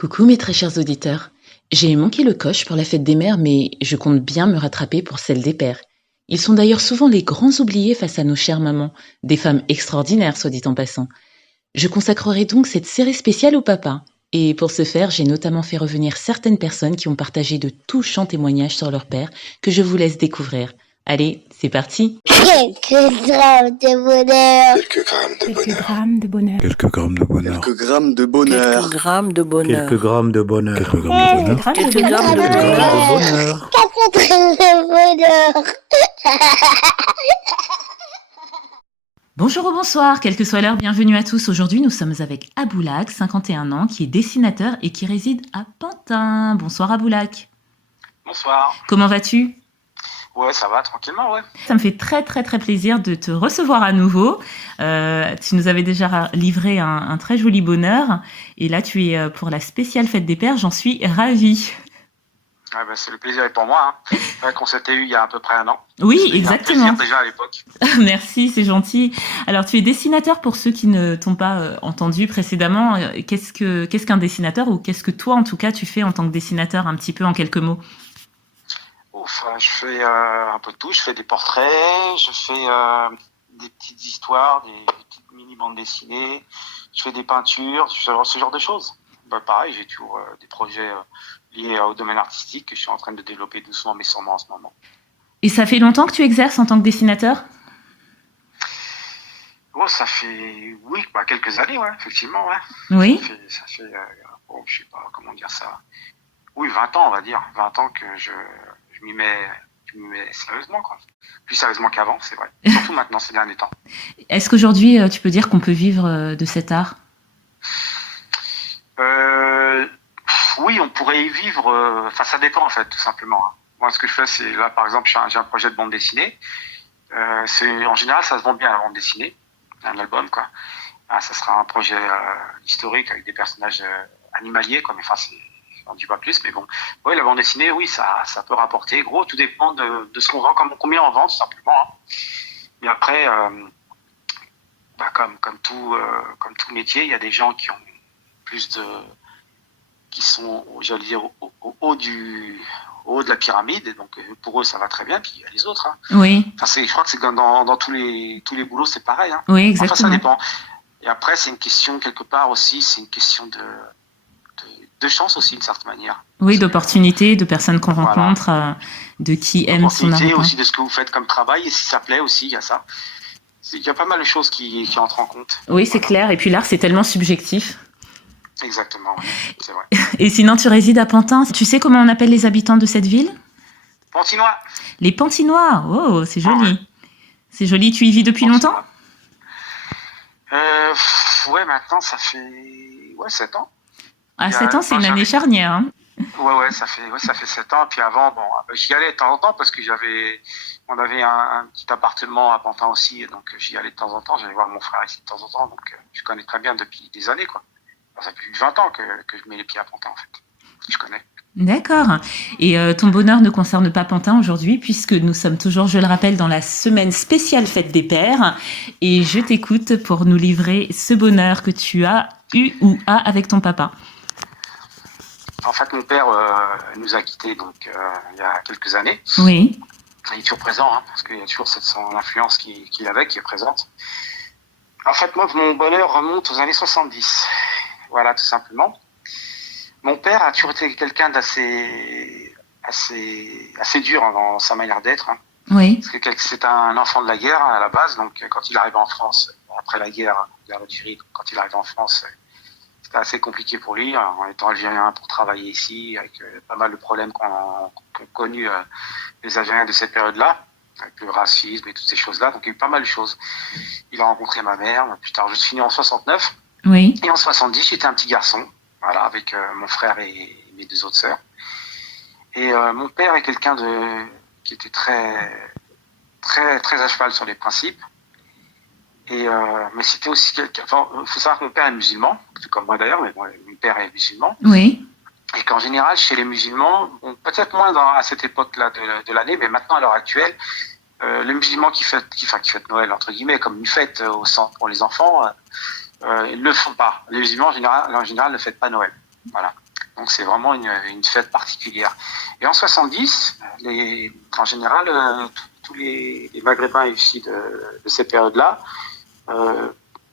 Coucou mes très chers auditeurs. J'ai manqué le coche pour la fête des mères, mais je compte bien me rattraper pour celle des pères. Ils sont d'ailleurs souvent les grands oubliés face à nos chères mamans, des femmes extraordinaires, soit dit en passant. Je consacrerai donc cette série spéciale au papa. Et pour ce faire, j'ai notamment fait revenir certaines personnes qui ont partagé de touchants témoignages sur leur père que je vous laisse découvrir. Allez, c'est parti. Quelques grammes de bonheur. Quelques grammes de bonheur. Quelques grammes de bonheur. Quelques grammes de bonheur. Quelques grammes de bonheur. Quelques grammes de bonheur. Quelques grammes de bonheur. Quelques grammes de bonheur. 4 grammes de bonheur. Bonjour ou bonsoir, quelle que soit l'heure, bienvenue à tous. Aujourd'hui, nous sommes avec Aboulak, 51 ans, qui est dessinateur et qui réside à Pantin. Bonsoir Aboulak. Bonsoir. Comment vas-tu ? Ouais, ça va, tranquillement, ouais. Ça me fait très plaisir de te recevoir à nouveau. Tu nous avais déjà livré un très joli bonheur. Et là, tu es pour la spéciale fête des pères. J'en suis ravie. Ah ben, c'est le plaisir est pour moi. Hein. C'est vrai qu'on s'était eu il y a à peu près un an. Oui, C'était exactement. un plaisir déjà à l'époque. Merci, c'est gentil. Alors, tu es dessinateur pour ceux qui ne t'ont pas entendu précédemment. Qu'est-ce qu'un dessinateur ou qu'est-ce que toi, en tout cas, tu fais en tant que dessinateur, un petit peu en quelques mots ? Je fais un peu de tout. Je fais des portraits, je fais des petites histoires, des petites mini-bandes dessinées. Je fais des peintures, ce genre de choses. Bah, pareil, j'ai toujours des projets liés au domaine artistique que je suis en train de développer doucement mais sûrement en ce moment. Et ça fait longtemps que tu exerces en tant que dessinateur ? Oh, ça fait, oui, bah, quelques années, ouais, effectivement, ouais. Oui. Ça fait je sais pas comment dire ça. Oui, 20 ans, on va dire. 20 ans que je m'y mets sérieusement, quoi. Plus sérieusement qu'avant, c'est vrai. Surtout maintenant, ces derniers temps. Est-ce qu'aujourd'hui, tu peux dire qu'on peut vivre de cet art ? Oui, on pourrait y vivre. Enfin, ça dépend, en fait, tout simplement. Hein. Moi, ce que je fais, c'est, là, par exemple, j'ai un projet de bande dessinée. En général, ça se vend bien, la bande dessinée. Un album, quoi. Ah, ça sera un projet historique avec des personnages animaliers, quoi. Mais enfin, on ne dit pas plus, mais bon. Oui, la bande dessinée, oui, ça peut rapporter. Gros, tout dépend de ce qu'on vend, combien on vend, tout simplement. Hein. Mais après, comme tout métier, il y a des gens qui ont qui sont, j'allais dire, au haut de la pyramide, et donc pour eux ça va très bien, puis il y a les autres. Hein. Oui. Enfin, je crois que c'est dans tous les boulots, c'est pareil. Hein. Oui, exactement. Enfin, ça dépend. Et après, c'est une question quelque part aussi, c'est une question de chance aussi, d'une certaine manière. Oui, d'opportunités, de personnes qu'on rencontre, de qui aiment son art. Aussi de ce que vous faites comme travail, et si ça plaît aussi, il y a ça. Il y a pas mal de choses qui entrent en compte. Oui, c'est clair. Et puis l'art, c'est tellement subjectif. Exactement, oui. C'est vrai. Et sinon, tu résides à Pantin. Tu sais comment on appelle les habitants de cette ville ? Pantinois. Les Pantinois. Oh, c'est joli. Ouais. C'est joli. Tu y vis depuis longtemps ? Ouais, maintenant, ça fait 7 ans. Ah, 7 ans, c'est une année charnière. Hein. Ouais, ça fait 7 ans. Puis avant, bon, j'y allais de temps en temps parce que on avait un petit appartement à Pantin aussi, donc j'y allais de temps en temps. J'allais voir mon frère ici de temps en temps, donc je connais très bien depuis des années, quoi. Ça fait plus de 20 ans que je mets les pieds à Pantin, en fait. Je connais. D'accord. Et ton bonheur ne concerne pas Pantin aujourd'hui, puisque nous sommes toujours, je le rappelle, dans la semaine spéciale fête des pères. Et je t'écoute pour nous livrer ce bonheur que tu as eu ou as avec ton papa. En fait, mon père nous a quittés donc il y a quelques années. Oui. Il est toujours présent, hein, parce qu'il y a toujours son influence qu'il avait, qui est présente. En fait, moi, mon bonheur remonte aux années 70. Voilà, tout simplement. Mon père a toujours été quelqu'un assez dur dans sa manière d'être. Hein. Oui. Parce que c'est un enfant de la guerre à la base, donc quand il arrive en France, après la guerre d'Algérie, quand il arrive en France, c'était assez compliqué pour lui, en étant algérien pour travailler ici, avec pas mal de problèmes qu'ont connu les Algériens de cette période-là, avec le racisme et toutes ces choses-là. Donc il y a eu pas mal de choses. Il a rencontré ma mère, plus tard je suis né en 69. Oui. Et en 70, j'étais un petit garçon, voilà, avec mon frère et mes 2 autres sœurs. Et mon père est quelqu'un qui était très à cheval sur les principes. Et mais c'était aussi quelqu'un. Enfin, faut savoir que mon père est musulman, comme moi d'ailleurs, mais mon père est musulman. Oui. Et qu'en général, chez les musulmans, bon, peut-être moins à cette époque-là de l'année, mais maintenant à l'heure actuelle, les musulmans qui fêtent Noël entre guillemets comme une fête au centre pour les enfants. Ils ne le font pas. Les musulmans, en général, ne fêtent pas Noël. Voilà. Donc c'est vraiment une fête particulière. Et en 70, en général, tous les Maghrébins issus de ces périodes-là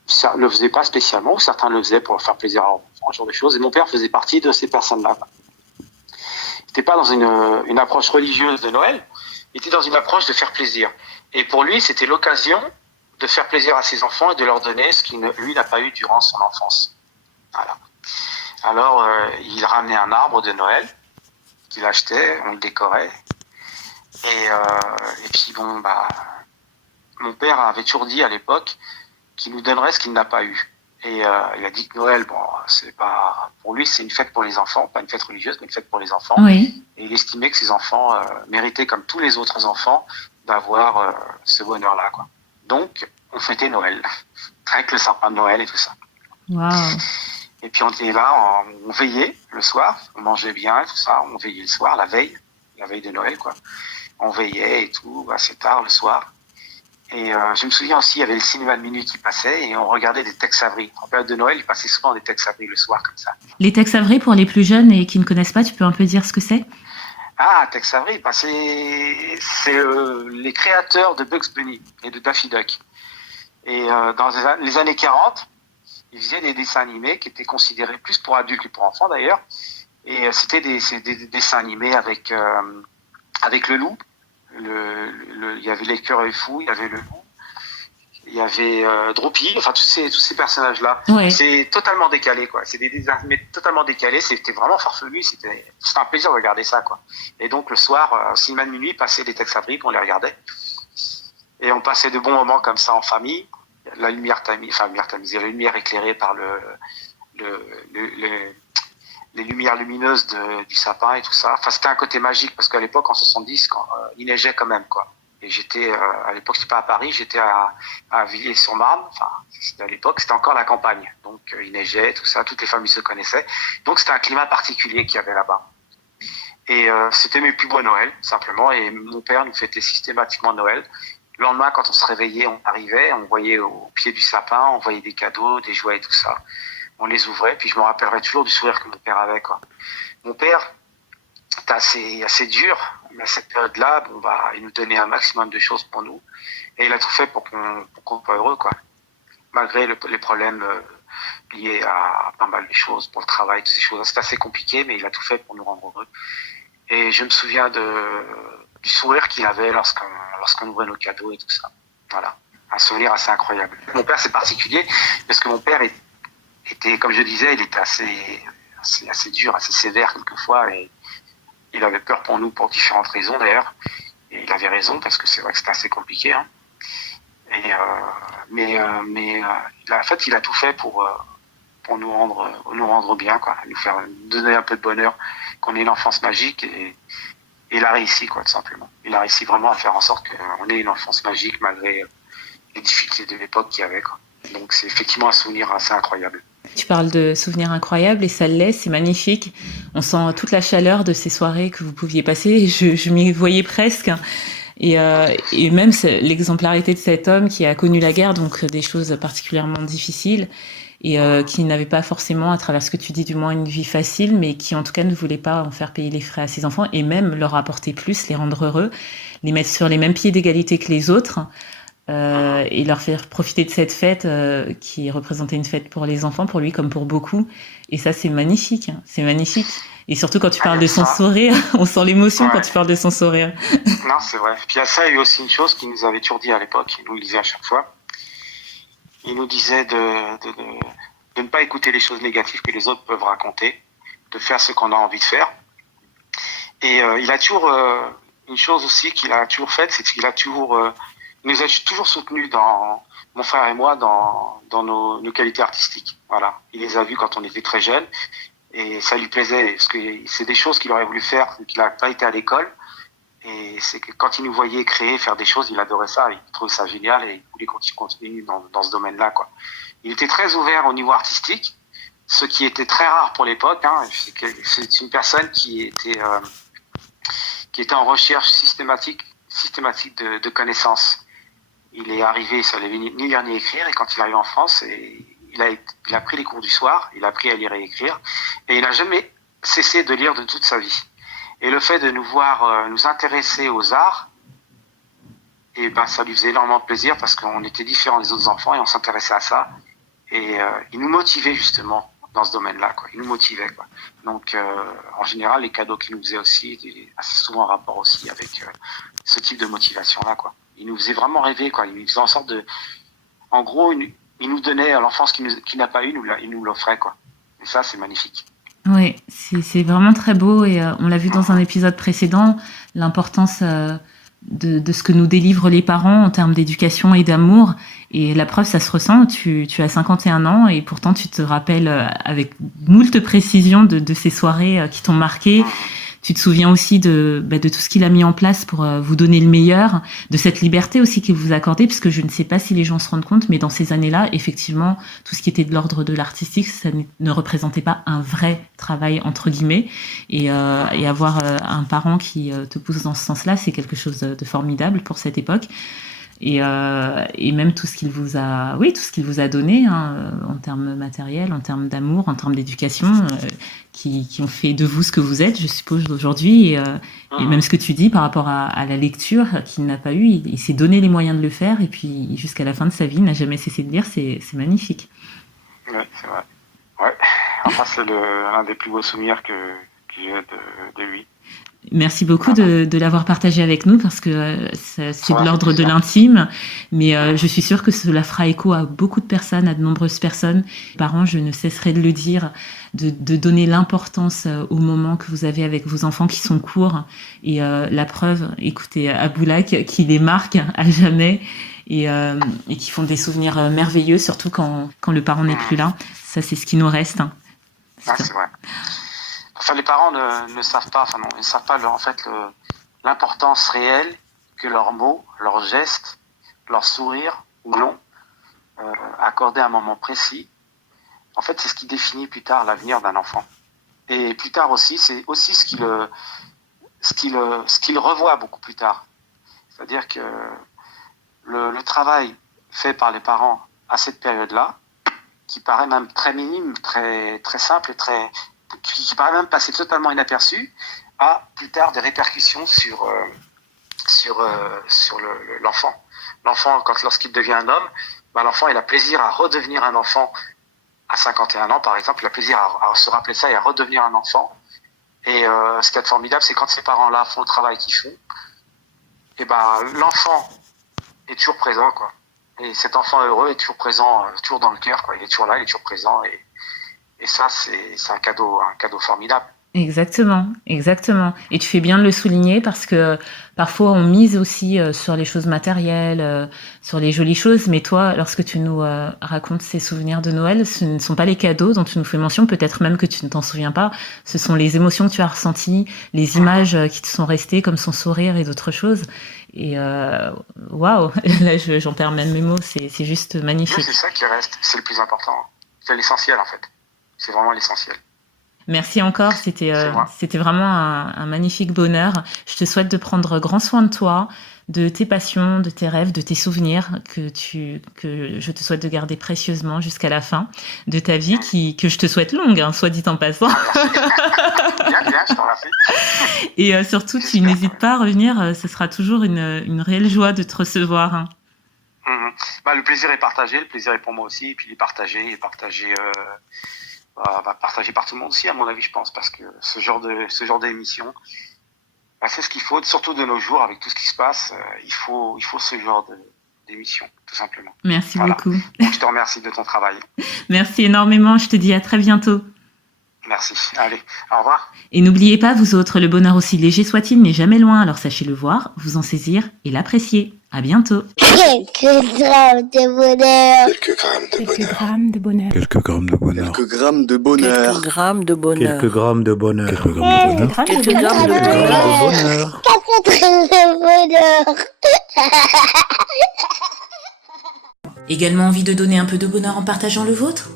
ça ne le faisaient pas spécialement, ou certains le faisaient pour faire plaisir à leurs enfants, ce genre de choses. Et mon père faisait partie de ces personnes-là. Il n'était pas dans une approche religieuse de Noël, il était dans une approche de faire plaisir. Et pour lui, c'était l'occasion de faire plaisir à ses enfants et de leur donner ce qu'il lui n'a pas eu durant son enfance. Voilà. Alors, il ramenait un arbre de Noël qu'il achetait, on le décorait. Et puis bon, mon père avait toujours dit à l'époque qu'il nous donnerait ce qu'il n'a pas eu. Et il a dit que Noël, c'est pas pour lui, c'est une fête pour les enfants, pas une fête religieuse, mais une fête pour les enfants. Oui. Et il estimait que ses enfants méritaient, comme tous les autres enfants, d'avoir ce bonheur-là, quoi. Donc, on fêtait Noël avec le sapin de Noël et tout ça. Waouh. Et puis on était là, on veillait le soir, on mangeait bien et tout ça, on veillait le soir, la veille de Noël, quoi. On veillait et tout, assez tard le soir. Et je me souviens aussi, il y avait le cinéma de minuit qui passait et on regardait des Tex Avery. En période de Noël, il passait souvent des Tex Avery le soir comme ça. Les Tex Avery, pour les plus jeunes et qui ne connaissent pas, tu peux un peu dire ce que c'est? Ah, Tex Avery, c'est les créateurs de Bugs Bunny et de Daffy Duck. Et dans les années 40, ils faisaient des dessins animés qui étaient considérés plus pour adultes que pour enfants d'ailleurs. Et c'était des dessins animés avec le loup. Il y avait l'écureuil fou, il y avait le loup, il y avait Droopy, enfin tous ces personnages-là. Ouais. C'est totalement décalé, quoi. C'est des dessins animés totalement décalés. C'était vraiment farfelu. C'était un plaisir de regarder ça, quoi. Et donc le soir, au cinéma de minuit, passait des Tex Avery, on les regardait. Et on passait de bons moments comme ça en famille. La lumière tamisée, la lumière éclairée par les lumières lumineuses du sapin et tout ça. Enfin, c'était un côté magique parce qu'à l'époque, en 70, il neigeait quand même, quoi. Et j'étais, à l'époque, j'étais pas à Paris, j'étais à Villiers-sur-Marne. Enfin, à l'époque, c'était encore la campagne. Donc, il neigeait, tout ça, toutes les familles se connaissaient. Donc, c'était un climat particulier qu'il y avait là-bas. Et c'était mes plus beaux Noël, simplement. Et mon père nous fêtait systématiquement Noël. Le lendemain, quand on se réveillait, on arrivait, on voyait au pied du sapin, on voyait des cadeaux, des jouets et tout ça. On les ouvrait, puis je me rappellerai toujours du sourire que mon père avait, quoi. Mon père était assez dur, mais à cette période-là, il nous donnait un maximum de choses pour nous. Et il a tout fait pour qu'on soit heureux, quoi. Malgré les problèmes liés à pas mal de choses, pour le travail, toutes ces choses. C'est assez compliqué, mais il a tout fait pour nous rendre heureux. Et je me souviens du sourire qu'il avait lorsqu'on ouvrait nos cadeaux et tout ça. Voilà. Un souvenir assez incroyable. Mon père, c'est particulier, parce que mon père était, comme je disais, il était assez dur, assez sévère quelquefois, et il avait peur pour nous pour différentes raisons d'ailleurs. Et il avait raison, parce que c'est vrai que c'était assez compliqué, hein. Mais en fait, il a tout fait pour nous rendre bien, quoi, nous donner un peu de bonheur, qu'on ait une enfance magique, et il a réussi, quoi, tout simplement. Il a réussi vraiment à faire en sorte qu'on ait une enfance magique malgré les difficultés de l'époque qu'il y avait, quoi. Donc c'est effectivement un souvenir assez incroyable. Tu parles de souvenirs incroyables et ça l'est, c'est magnifique. On sent toute la chaleur de ces soirées que vous pouviez passer. Je m'y voyais presque. Et même l'exemplarité de cet homme qui a connu la guerre, donc des choses particulièrement difficiles, et qui n'avait pas forcément, à travers ce que tu dis, du moins une vie facile, mais qui en tout cas ne voulait pas en faire payer les frais à ses enfants et même leur apporter plus, les rendre heureux, les mettre sur les mêmes pieds d'égalité que les autres. Et leur faire profiter de cette fête qui représentait une fête pour les enfants, pour lui comme pour beaucoup. Et ça, c'est magnifique, hein. C'est magnifique. Et surtout quand tu parles de son sourire, on sent l'émotion, ouais, quand tu parles de son sourire. Non, c'est vrai. Puis à ça, il y a eu aussi une chose qu'il nous avait toujours dit à l'époque, il nous le disait à chaque fois. Il nous disait de ne pas écouter les choses négatives que les autres peuvent raconter, de faire ce qu'on a envie de faire. Et il a toujours une chose aussi qu'il a toujours faite, c'est qu'il a toujours il nous a toujours soutenus, mon frère et moi, dans nos qualités artistiques. Voilà. Il les a vus quand on était très jeunes et ça lui plaisait parce que c'est des choses qu'il aurait voulu faire, qu'il n'a pas été à l'école. Et c'est que quand il nous voyait créer, faire des choses, il adorait ça, il trouvait ça génial et il voulait continuer dans ce domaine-là, quoi. Il était très ouvert au niveau artistique, ce qui était très rare pour l'époque, hein. C'est une personne qui était en recherche systématique de connaissances. Il est arrivé, il savait ni lire ni écrire, et quand il est arrivé en France, il a pris les cours du soir, il a appris à lire et écrire, et il n'a jamais cessé de lire de toute sa vie. Et le fait de nous voir nous intéresser aux arts, et ben ça lui faisait énormément plaisir parce qu'on était différents des autres enfants et on s'intéressait à ça. Et il nous motivait justement dans ce domaine-là, quoi. Il nous motivait, quoi. Donc en général, les cadeaux qu'il nous faisait aussi étaient assez souvent en rapport aussi avec ce type de motivation-là, quoi. Il nous faisait vraiment rêver, quoi. Il faisait en sorte de, en gros, il nous donnait à l'enfance qu'il n'a pas eu, il nous l'offrait, quoi. Et ça, c'est magnifique. Oui, c'est vraiment très beau et on l'a vu dans un épisode précédent, l'importance de ce que nous délivrent les parents en termes d'éducation et d'amour. Et la preuve, ça se ressent. Tu as 51 ans et pourtant tu te rappelles avec moult précision de ces soirées qui t'ont marqué. Tu te souviens aussi de tout ce qu'il a mis en place pour vous donner le meilleur, de cette liberté aussi qu'il vous accordait, parce que je ne sais pas si les gens se rendent compte, mais dans ces années-là, effectivement, tout ce qui était de l'ordre de l'artistique, ça ne représentait pas un vrai travail, entre guillemets. Et avoir un parent qui te pousse dans ce sens-là, c'est quelque chose de formidable pour cette époque. Et même tout ce qu'il vous a donné, hein, en termes matériels, en termes d'amour, en termes d'éducation, qui ont fait de vous ce que vous êtes, je suppose, aujourd'hui. Et même ce que tu dis par rapport à la lecture qu'il n'a pas eu, il s'est donné les moyens de le faire. Et puis, jusqu'à la fin de sa vie, il n'a jamais cessé de lire. C'est magnifique. Oui, c'est vrai. Ouais. Enfin, c'est l'un des plus beaux souvenirs que j'ai de lui. Merci beaucoup de l'avoir partagé avec nous parce que c'est de l'ordre de l'intime, mais je suis sûre que cela fera écho à beaucoup de personnes, à de nombreuses personnes. Parents, je ne cesserai de le dire, de donner l'importance au moment que vous avez avec vos enfants qui sont courts. Et la preuve, écoutez, Aboulak, qui les marque à jamais et qui font des souvenirs merveilleux, surtout quand le parent n'est plus là. Ça, c'est ce qui nous reste. Hein. C'est vrai. Enfin, les parents ne savent pas, ils ne savent pas en fait l'importance réelle que leurs mots, leurs gestes, leur sourire ou non accordés à un moment précis. En fait, c'est ce qui définit plus tard l'avenir d'un enfant. Et plus tard aussi, c'est aussi ce qu'il revoit beaucoup plus tard. C'est-à-dire que le travail fait par les parents à cette période-là, qui paraît même très minime, très très simple et qui paraît même passer totalement inaperçu, a plus tard des répercussions sur l'enfant. L'enfant, lorsqu'il devient un homme, l'enfant il a plaisir à redevenir un enfant à 51 ans par exemple, il a plaisir à se rappeler ça et à redevenir un enfant. Et ce qui est formidable, c'est quand ces parents-là font le travail qu'ils font, et l'enfant est toujours présent, quoi. Et cet enfant heureux est toujours présent, toujours dans le cœur, quoi. Il est toujours là, il est toujours présent et ça, c'est un cadeau formidable. Exactement. Et tu fais bien de le souligner parce que parfois on mise aussi sur les choses matérielles, sur les jolies choses, mais toi, lorsque tu nous racontes ces souvenirs de Noël, ce ne sont pas les cadeaux dont tu nous fais mention, peut-être même que tu ne t'en souviens pas, ce sont les émotions que tu as ressenties, les images qui te sont restées, comme son sourire et d'autres choses. Et waouh, là j'en perds même mes mots, c'est juste magnifique. Oui, c'est ça qui reste, c'est le plus important, c'est l'essentiel en fait. C'est vraiment l'essentiel. Merci encore, c'était vraiment un magnifique bonheur. Je te souhaite de prendre grand soin de toi, de tes passions, de tes rêves, de tes souvenirs que je te souhaite de garder précieusement jusqu'à la fin de ta vie, que je te souhaite longue, hein, soit dit en passant. Bien, je t'en remercie. Et surtout, tu n'hésites pas à revenir, ce sera toujours une réelle joie de te recevoir. Hein. Le plaisir est partagé, le plaisir est pour moi aussi, et puis partagé par tout le monde aussi, à mon avis, je pense, parce que ce genre d'émission, c'est ce qu'il faut, surtout de nos jours, avec tout ce qui se passe, il faut ce genre d'émission, tout simplement. Merci beaucoup. Donc, je te remercie de ton travail. Merci énormément, je te dis à très bientôt. Merci, allez, au revoir. Et n'oubliez pas, vous autres, le bonheur aussi léger soit-il n'est jamais loin, alors sachez le voir, vous en saisir et l'apprécier. À bientôt. Quelques grammes de bonheur. Quelques grammes de bonheur. Quelques grammes de bonheur. Quelques grammes de bonheur. Quelques grammes de bonheur. Quelques grammes de bonheur. Quelques grammes de bonheur. Quelques grammes de bonheur. Quelques grammes de bonheur. Également envie de donner un peu de bonheur en partageant le vôtre ?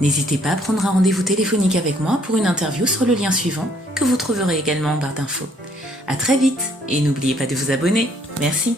N'hésitez pas à prendre un rendez-vous téléphonique avec moi pour une interview sur le lien suivant que vous trouverez également en barre d'infos. À très vite et n'oubliez pas de vous abonner. Merci.